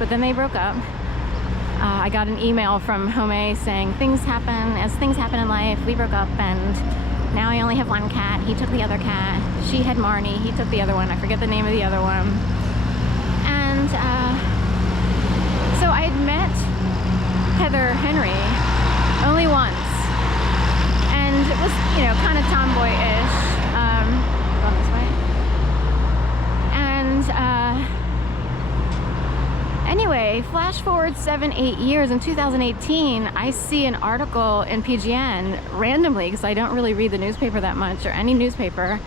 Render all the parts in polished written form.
but then they broke up. I got an email from Home saying things happen in life. We broke up, and now I only have one cat. He took the other cat. She had Marnie. He took the other one. I forget the name of the other one. And so I had met Heather Henry only once, and it was, you know, kind of tomboy-ish. Going this way. And anyway, flash forward 7-8 years. In 2018, I see an article in PGN randomly, because I don't really read the newspaper that much, or any newspaper,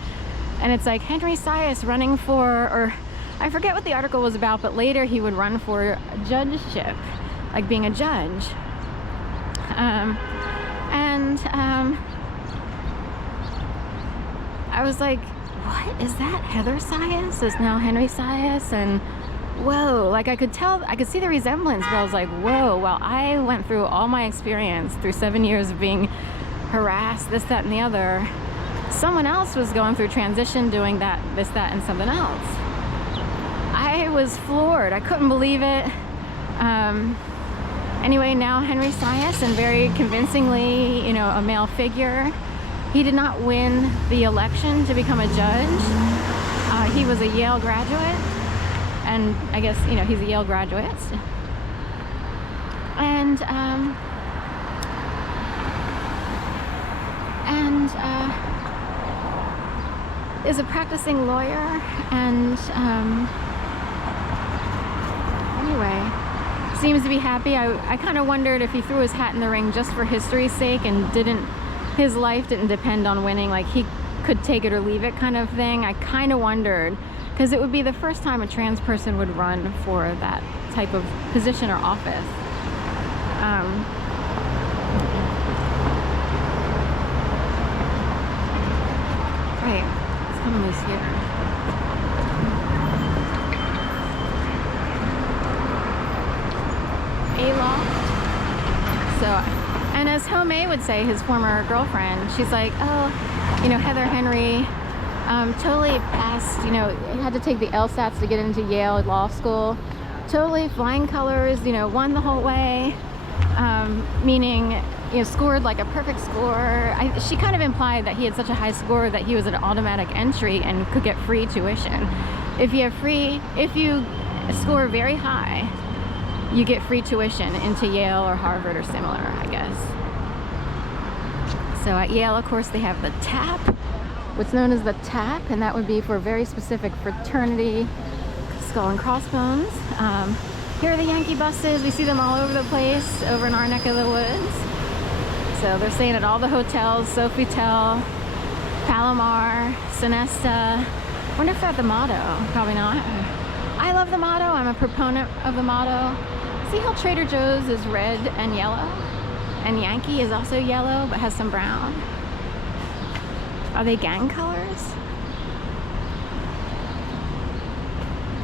and it's like Henry Sias running for, or I forget what the article was about, but later he would run for a judgeship, like being a judge. I was like, what is that? Heather Sias is now Henry Sias, and whoa, like I could see the resemblance, but I was like, whoa, well, I went through all my experience through 7 years of being harassed, this, that, and the other. Someone else was going through transition, doing that, this, that, and something else. I was floored. I couldn't believe it. Anyway, now Henry Sias, and very convincingly, you know, a male figure. He did not win the election to become a judge. He was a Yale graduate, and I guess, you know, he's a Yale graduate. And is a practicing lawyer, and anyway, seems to be happy. I kind of wondered if he threw his hat in the ring just for history's sake and his life didn't depend on winning, like he could take it or leave it kind of thing. I kind of wondered, because it would be the first time a trans person would run for that type of position or office. Right, someone is here. A-Loft. So, and as Home would say, his former girlfriend, she's like, oh, you know, Heather Henry totally passed, you know, had to take the LSATs to get into Yale Law School. Totally flying colors, you know, won the whole way, meaning, you know, scored like a perfect score. She kind of implied that he had such a high score that he was an automatic entry and could get free tuition. If you score very high, you get free tuition into Yale or Harvard or similar, I guess. So at Yale, of course, they have the TAP, what's known as the TAP, and that would be for a very specific fraternity, Skull and Crossbones. Here are the Yankee buses. We see them all over the place, over in our neck of the woods. So they're staying at all the hotels, Sofitel, Palomar, Sonesta. Wonder if they're at the Motto. Probably not. I love the Motto. I'm a proponent of the Motto. See how Trader Joe's is red and yellow? And Yankee is also yellow, but has some brown. Are they gang colors?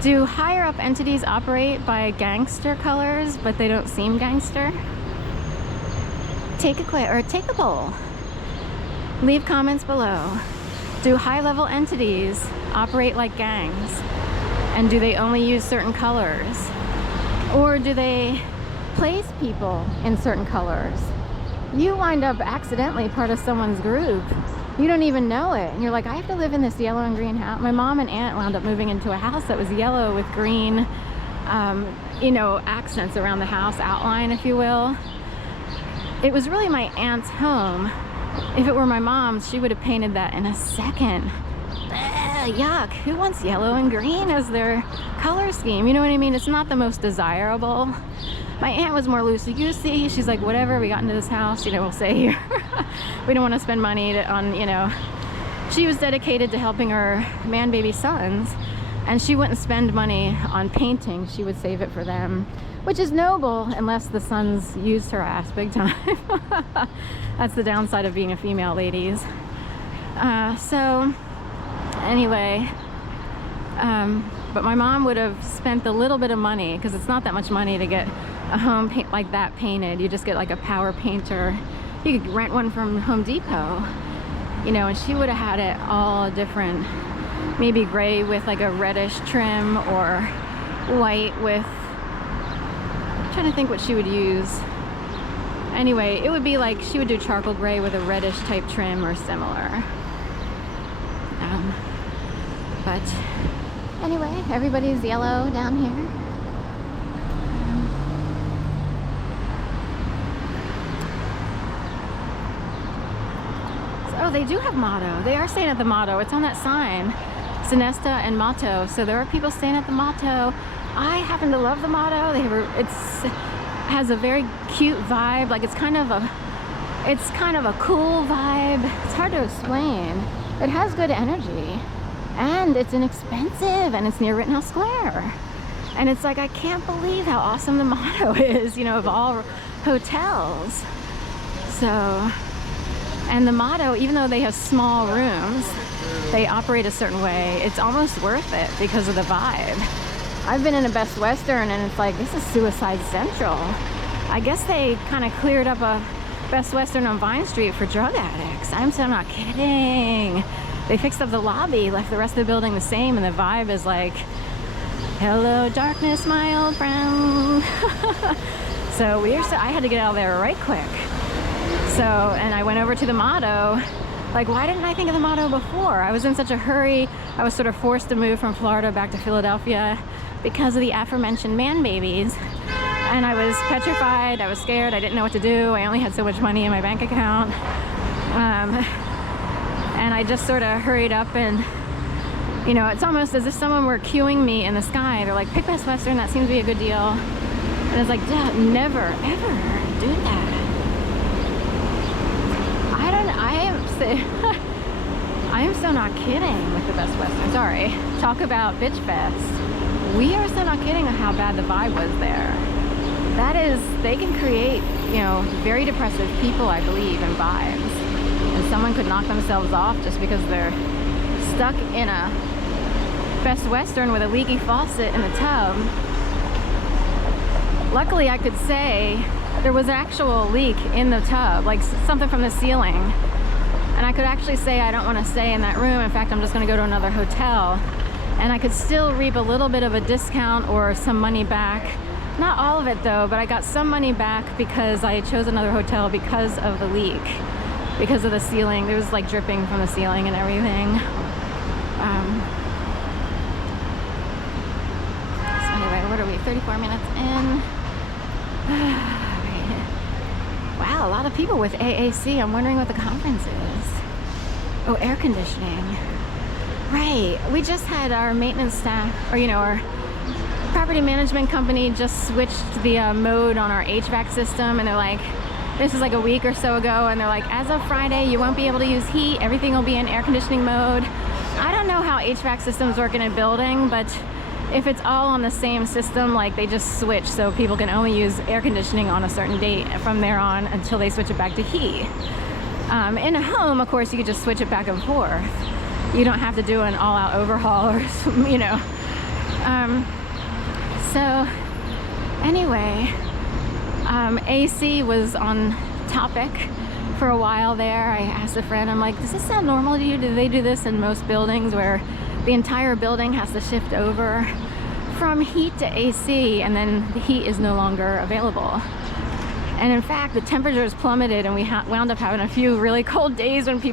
Do higher up entities operate by gangster colors, but they don't seem gangster? Take a poll. Leave comments below. Do high-level entities operate like gangs? And do they only use certain colors? Or do they place people in certain colors? You wind up accidentally part of someone's group. You don't even know it. And you're like, I have to live in this yellow and green house. My mom and aunt wound up moving into a house that was yellow with green, you know, accents around the house, outline, if you will. It was really my aunt's home. If it were my mom's, she would have painted that in a second. Yuck, who wants yellow and green as their color scheme? You know what I mean? It's not the most desirable. My aunt was more loosey-goosey. She's like, whatever, we got into this house, you know, we'll stay here. We don't want to spend money on, you know. She was dedicated to helping her man-baby sons, and she wouldn't spend money on painting. She would save it for them, which is noble unless the sons used her ass big time. That's the downside of being a female, ladies. So anyway, but my mom would have spent a little bit of money, because it's not that much money to get a home like that painted. You just get like a power painter. You could rent one from Home Depot, you know, and she would have had it all different, maybe gray with like a reddish trim, or white with I'm trying to think what she would use. Anyway, it would be like she would do charcoal gray with a reddish type trim or similar. But anyway, everybody's yellow down here. Oh, they do have motto. They are staying at the motto. It's on that sign, Sinesta and Motto. So there are people staying at the motto. I happen to love the motto. It has a very cute vibe. Like it's kind of a cool vibe. It's hard to explain. It has good energy, and it's inexpensive, and it's near Rittenhouse Square. And it's like, I can't believe how awesome the motto is, you know, of all hotels. So. And the motto, even though they have small rooms, they operate a certain way. It's almost worth it because of the vibe. I've been in a Best Western and it's like, this is Suicide Central. I guess they kind of cleared up a Best Western on Vine Street for drug addicts. I'm so not kidding. They fixed up the lobby, left the rest of the building the same, and the vibe is like, hello darkness, my old friend. So I had to get out of there right quick. So, and I went over to the motto. Like, why didn't I think of the motto before? I was in such a hurry. I was sort of forced to move from Florida back to Philadelphia because of the aforementioned man babies. And I was petrified. I was scared. I didn't know what to do. I only had so much money in my bank account. And I just sort of hurried up, and, you know, it's almost as if someone were cueing me in the sky. They're like, pick Best Western. That seems to be a good deal. And it's like, Dad, never, ever do that. I am so not kidding with the Best Western. Sorry. Talk about bitch fest. We are so not kidding on how bad the vibe was there. That is, they can create, you know, very depressive people, I believe, and vibes. And someone could knock themselves off just because they're stuck in a Best Western with a leaky faucet in the tub. Luckily, I could say there was an actual leak in the tub, like something from the ceiling. And I could actually say I don't want to stay in that room. In fact, I'm just going to go to another hotel. And I could still reap a little bit of a discount or some money back. Not all of it though, but I got some money back because I chose another hotel because of the leak. Because of the ceiling. There was like dripping from the ceiling and everything. So anyway, what are we? 34 minutes in. Wow, a lot of people with AAC. I'm wondering what the conference is. Oh, air conditioning. Right. We just had our maintenance staff, or you know, our property management company just switched the mode on our HVAC system, and they're like, this is like a week or so ago, and they're like, as of Friday, you won't be able to use heat. Everything will be in air conditioning mode. I don't know how HVAC systems work in a building, but if it's all on the same system, like they just switch so people can only use air conditioning on a certain date from there on until they switch it back to heat. In a home, of course, you could just switch it back and forth. You don't have to do an all-out overhaul or, you know. So anyway, AC was on topic for a while there. I asked a friend, I'm like, does this sound normal to you? Do they do this in most buildings where the entire building has to shift over from heat to AC, and then the heat is no longer available? And in fact, the temperatures plummeted, and we wound up having a few really cold days when people